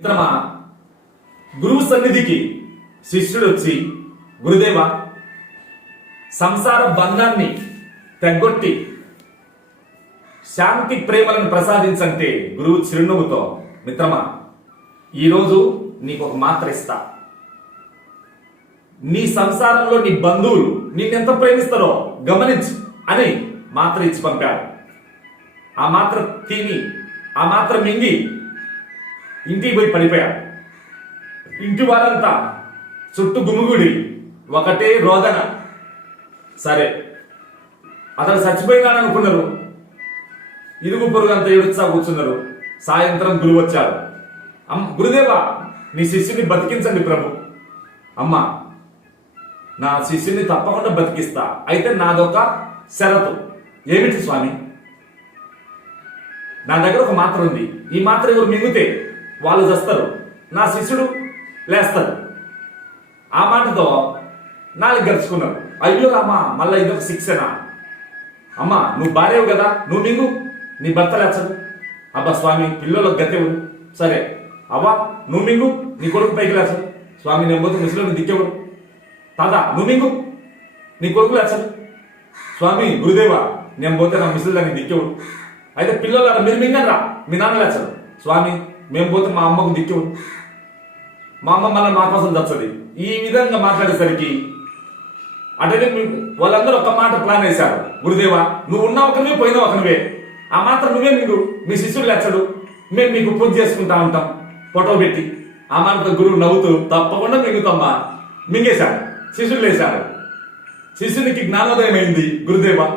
మిత్రమా, గురువు సన్నిధికి శిష్యుడు వచ్చి, గురుదేవ, సంసార బంధాన్ని తెగ్గొట్టి శాంతి ప్రేమలను ప్రసాదించంటే గురువు చిరునవ్వుతో, మిత్రమా, ఈరోజు నీకు ఒక మాత్ర ఇస్తా. నీ సంసారంలో నీ బంధువులు నిన్నెంత ప్రేమిస్తారో గమనించు అని మాత్ర ఇచ్చి పంపాడు. ఆ మాత్ర తిని, ఆ మాత్ర మింగి ఇంటికి పోయి పడిపోయాడు. ఇంటి వారంతా చుట్టూ గుమిగుడి, ఒకటే రోదన. సరే, అతను చచ్చిపోయినాడు అనుకున్నారు. ఇరుగు పొరుగు అంతా ఏడుస్తా కూర్చున్నారు. సాయంత్రం గురువు వచ్చాడు. గురుదేవా, నీ శిష్యుని బతికించండి ప్రభు. అమ్మా, నా శిష్యుని తప్పకుండా బతికిస్తా. అయితే నాదొక షరతు. ఏమిటి స్వామి? నా దగ్గర ఒక మాత్ర ఉంది. ఈ మాత్ర ఎవరు మింగితే వాళ్ళు చస్తారు, నా శిష్యుడు లేస్తాడు. ఆ మాటతో నాలుగు గడుచుకున్నారు. అయ్యో రామా, మళ్ళా ఇదొక శిక్షనా? అమ్మా, నువ్వు భార్యవు కదా, నువ్వు మింగు, నీ భర్త లేచడు. అబ్బా స్వామి, పిల్లలకు గతెవు. సరే అవ్వా, నువ్వు మింగు, నీ కొడుకు పైకి లేచడు. స్వామి, నేను పోతే ముసలిని దిక్కెవడు. తాత, నువ్వు మింగు, నీ కొడుకు లేచడు. స్వామి, గురుదేవా, నేను పోతే నా ముసలిదాన్ని దిక్కెవడు. అయితే పిల్లలు మీరు మింగనరా, మీ నాన్న లేచడు. స్వామి, మేము పోతే మా అమ్మకు దిక్కెవడు. మా అమ్మ మళ్ళీ మా కోసం చచ్చది. ఈ విధంగా మాట్లాడేసరికి అంటే వాళ్ళందరూ ఒక మాట ప్లాన్ వేశారు. గురుదేవా, నువ్వు ఉన్న ఒకనివే, పోయినా ఒకనివే. ఆ మాత్రం నువ్వే మింగు, మీ శిష్యుడు లేచడు, మేము మీకు పూజ చేసుకుంటా ఉంటాం ఫోటో పెట్టి. ఆ మాటతో గురువు నవ్వుతూ, తప్పకుండా మింగుతామ్మా. మింగేశాడు. శిష్యుడు లేచాడు. శిష్యునికి జ్ఞానోదయం అయింది. గురుదేవా,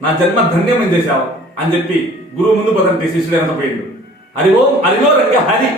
నా జన్మ ధన్యమని చేశావు అని చెప్పి గురువు ముందు పోతంటే శిష్యుడు ఎంత పోయిండు. హరి ఓం హరిలో రంగ హరి.